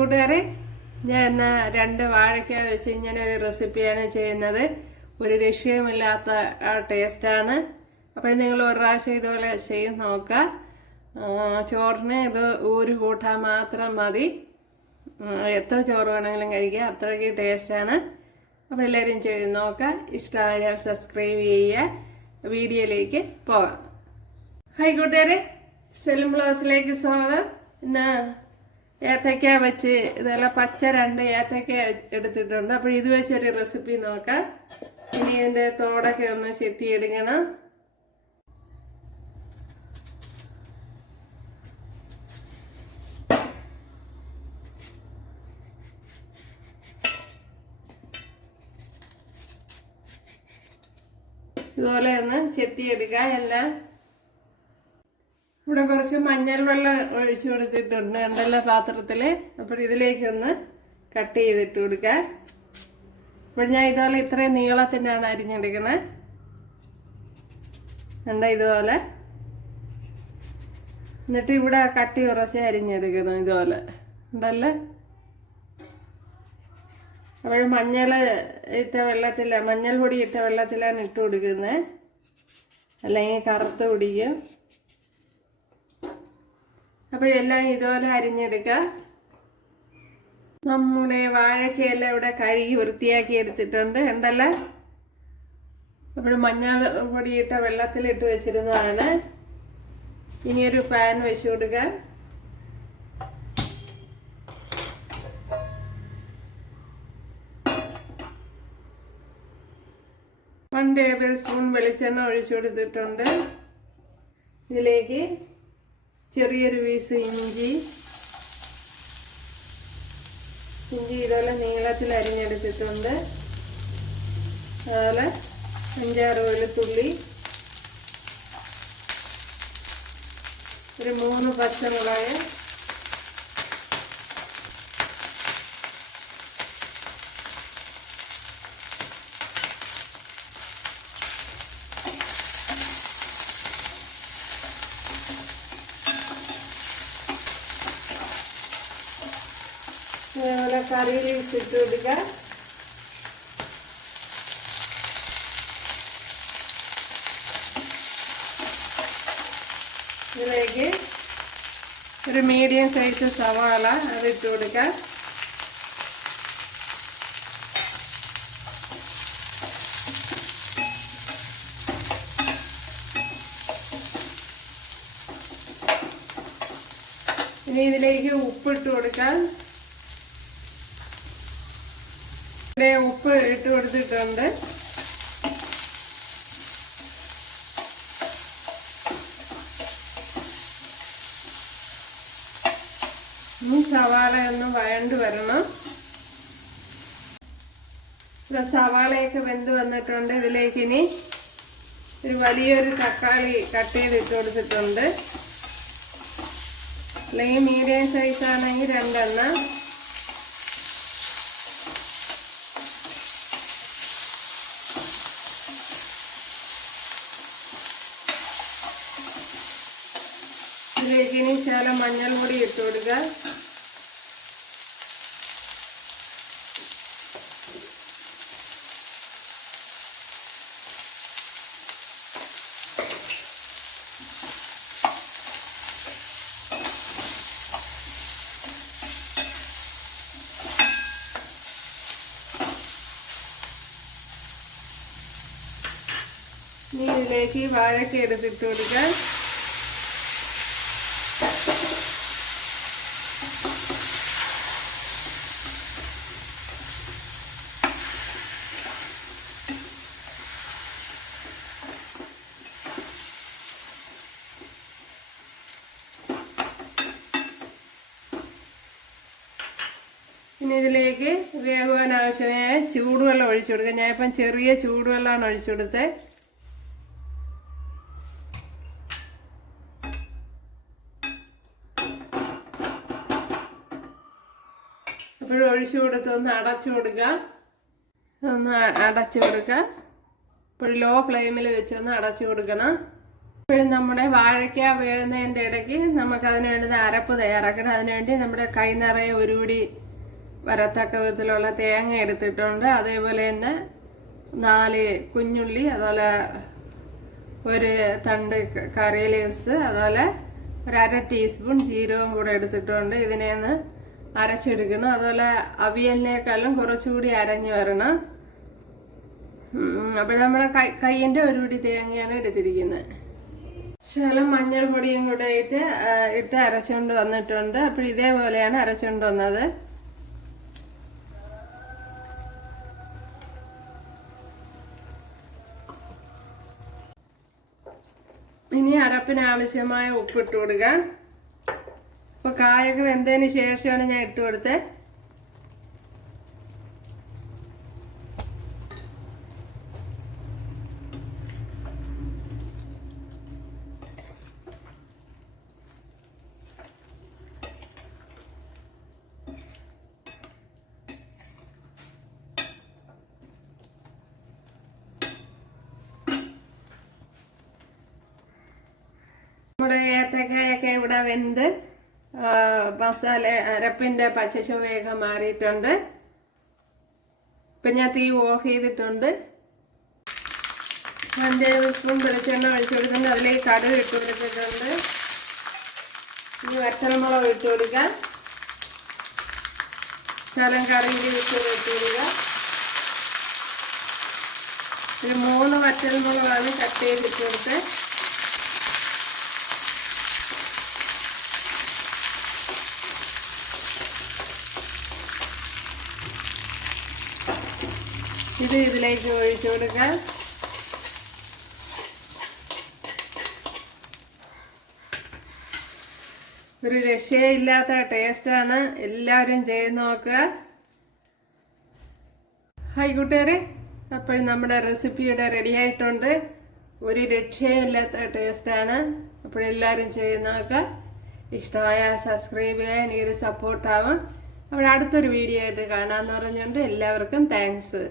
കൂട്ടുകാരെ ഞാൻ ഇന്ന് രണ്ട് വാഴയ്ക്ക വെച്ച് ഇങ്ങനെ ഒരു റെസിപ്പിയാണ് ചെയ്യുന്നത്. ഒരു രക്ഷയുമില്ലാത്ത ടേസ്റ്റാണ്. അപ്പോൾ നിങ്ങൾ ഒരു പ്രാവശ്യം ഇതുപോലെ ചെയ്ത് നോക്കുക ചോറിന് ഇത് ഊര് കൂട്ടാൻ മാത്രം മതി. എത്ര ചോറ് വേണമെങ്കിലും കഴിക്കുക അത്രയ്ക്ക് ടേസ്റ്റാണ്. അപ്പോൾ എല്ലാവരും ചെയ്ത് നോക്കുക ഇഷ്ടമായാൽ സബ്സ്ക്രൈബ് ചെയ്യുക. വീഡിയോയിലേക്ക് പോകാം. ഹായ് കൂട്ടുകാരെ സെലിം ബ്ലൗസിലേക്ക് സ്വാഗതം. ഇന്ന് ഏത്തക്ക വെച്ച് ഇതെല്ലാം പച്ച രണ്ട് ഏത്തക്ക എടുത്തിട്ടുണ്ട്. അപ്പോൾ ഇത് വെച്ചൊരു റെസിപ്പി നോക്കാം. ഇനി ഇതിന്റെ തോടൊക്കെ ഒന്ന് ചെത്തിയെടുക്കണം. ഇതുപോലെ ഒന്ന് ചെത്തിയെടുക്കാം എല്ലാം. ഇവിടെ കുറച്ച് മഞ്ഞൾ വെള്ളം ഒഴിച്ചു കൊടുത്തിട്ടുണ്ട് ഉണ്ടല്ലോ പാത്രത്തിൽ അപ്പോൾ ഇതിലേക്കൊന്ന് കട്ട് ചെയ്തിട്ട് കൊടുക്കാം. അപ്പോൾ ഞാൻ ഇതുപോലെ ഇത്രയും നീളത്തിനാണ് അരിഞ്ഞെടുക്കണേ. എന്താ ഇതുപോലെ? എന്നിട്ട് ഇവിടെ കട്ടി കുറച്ച് അരിഞ്ഞെടുക്കണം ഇതുപോലെ. ഉണ്ടല്ലേ? അപ്പോൾ മഞ്ഞൾ ഇട്ട വെള്ളത്തിലാണ് മഞ്ഞൾ പൊടി ഇട്ട വെള്ളത്തിലാണ് ഇട്ട് കൊടുക്കുന്നത്. അല്ലെങ്കിൽ കറുത്ത് പിടിക്കും അപ്പോഴെല്ലാം ഇതുപോലെ അരിഞ്ഞെടുക്കുക. നമ്മുടെ വാഴയ്ക്കയെല്ലാം ഇവിടെ കഴുകി വൃത്തിയാക്കി എടുത്തിട്ടുണ്ട്. ഉണ്ടല്ലേ അപ്പോൾ മഞ്ഞൾ പൊടിയിട്ട വെള്ളത്തിലിട്ട് വെച്ചിരുന്നതാണ്. ഇനിയൊരു പാൻ വെച്ചു കൊടുക്കുക വൺ ടേബിൾ സ്പൂൺ വെളിച്ചെണ്ണ ഒഴിച്ചു കൊടുത്തിട്ടുണ്ട്. ഇതിലേക്ക് ചെറിയൊരു പീസ് ഇഞ്ചി. ഇഞ്ചി ഇതുപോലെ നീളത്തിൽ അരിഞ്ഞെടുത്തിട്ടുണ്ട്. അതുപോലെ അഞ്ചാറ് വെളുത്തുള്ളി. ഒരു മൂന്ന് പച്ചമുളക്. അതുപോലെ കറിയിൽ ഇട്ടിട്ട് ഇട്ട് കൊടുക്കുക ഇതിലേക്ക് ഒരു മീഡിയം സൈസ് സവാള അത് ഇട്ട് കൊടുക്കുക ഇനി ഇതിലേക്ക് ഉപ്പിട്ട് കൊടുക്കാം. ഇവിടെ ഉപ്പ് ഇട്ട് കൊടുത്തിട്ടുണ്ട്. സവാള ഒന്ന് വഴണ്ട് വരണം. സവാളയൊക്കെ വെന്ത് വന്നിട്ടുണ്ട്. ഇതിലേക്ക് ഇനി ഒരു വലിയൊരു തക്കാളി കട്ട് ചെയ്ത് ഇട്ട് കൊടുത്തിട്ടുണ്ട്. അല്ലെങ്കിൽ മീഡിയം സൈസ് ആണെങ്കിൽ രണ്ടെണ്ണം. ഇതിലേക്ക് ഇനി ശകലം മഞ്ഞൾ പൊടി ഇട്ട് കൊടുക്കുക. ഇനി ഇതിലേക്ക് വാഴയ്ക്ക എടുത്തിട്ട് കൊടുക്കുക. ഇതിലേക്ക് വേകുവാൻ ആവശ്യമായ ചൂടുവെള്ളം ഒഴിച്ചു കൊടുക്കുക. ഞാനിപ്പം ചെറിയ ചൂടുവെള്ളമാണ് ഒഴിച്ചു കൊടുത്തത് അപ്പോഴും ഒഴിച്ചു കൊടുത്ത് ഒന്ന് അടച്ചു കൊടുക്കുക. ഒന്ന് അടച്ചു കൊടുക്കുക. ഇപ്പോഴും ലോ ഫ്ലെയിമിൽ വെച്ച് ഒന്ന് അടച്ചു കൊടുക്കണം. ഇപ്പോഴും നമ്മുടെ വാഴയ്ക്ക വേകുന്നതിന്റെ ഇടയ്ക്ക് നമുക്ക് വേണ്ടുന്ന അരപ്പ് തയ്യാറാക്കണം. അതിനുവേണ്ടി നമ്മുടെ കൈ നിറയെ ഒരുപിടി വരത്തക്ക വിധത്തിലുള്ള തേങ്ങ എടുത്തിട്ടുണ്ട്. അതേപോലെ തന്നെ നാല് കുഞ്ഞുള്ളി അതുപോലെ ഒരു തണ്ട് കറി ലീവ്സ് അതുപോലെ ഒരു അര ടീസ്പൂൺ ജീരകം കൂടെ എടുത്തിട്ടുണ്ട്. ഇതിനെ ഒന്ന് അരച്ചെടുക്കണം. അതുപോലെ അവിയലിനേക്കാളും കുറച്ചുകൂടി അരഞ്ഞു വരണം. അപ്പോൾ നമ്മുടെ കൈ ഒരു പിടി തേങ്ങയാണ് എടുത്തിരിക്കുന്നത്. ശകലം മഞ്ഞൾപ്പൊടിയും കൂടെ ഇട്ട് ഇട്ട് അരച്ചുകൊണ്ട് വന്നിട്ടുണ്ട്. അപ്പോൾ ഇതേപോലെയാണ് അരച്ചുകൊണ്ട് വന്നത്. ഇനി അരപ്പിന് ആവശ്യമായ ഉപ്പിട്ട് കൊടുക്കാം. അപ്പോൾ കായൊക്കെ വെന്തതിന് ശേഷമാണ് ഞാൻ ഇട്ട് കൊടുത്തത് നമ്മുടെ ഏത്തക്കായൊക്കെ ഇവിടെ വെന്ത് മസാല അരപ്പിന്റെ പച്ചച്ചുവയൊക്കെ മാറിയിട്ടുണ്ട്. ഇപ്പം ഞാൻ തീ ഓഫ് ചെയ്തിട്ടുണ്ട്. രണ്ട് ടേബിൾ സ്പൂൺ വെളിച്ചെണ്ണ ഒഴിച്ചു കൊടുക്കുന്നുണ്ട്. അതിലേക്ക് കടുക് ഇട്ട് കൊടുത്തിട്ടുണ്ട്. ഇനി വറ്റൽമുളക് ഇട്ട് കൊടുക്കാം. ശകലം കറിയിൽ ഇട്ട് കൊടുക്കുക. ഒരു മൂന്ന് വറ്റൽമുളകാണ് കട്ട് ചെയ്തിട്ട് കൊടുത്തത്. ഇത് ഇതിലേക്ക് ഒഴിച്ചു കൊടുക്കാം ഒരു രക്ഷയില്ലാത്ത ടേസ്റ്റാണ്. എല്ലാവരും ചെയ്ത് നോക്കുക. ഹായ് കൂട്ടുകാരെ. അപ്പോൾ നമ്മുടെ റെസിപ്പിയുടെ റെഡി ആയിട്ടുണ്ട്. ഒരു രക്ഷയില്ലാത്ത ടേസ്റ്റാണ്. അപ്പോഴെല്ലാവരും ചെയ്ത് നോക്കുക. ഇഷ്ടമായ സബ്സ്ക്രൈബ് ചെയ്യാൻ എനിക്കൊരു സപ്പോർട്ടാവും അപ്പോൾ അടുത്തൊരു വീഡിയോ ആയിട്ട് കാണാമെന്ന് പറഞ്ഞുകൊണ്ട് എല്ലാവർക്കും താങ്ക്സ്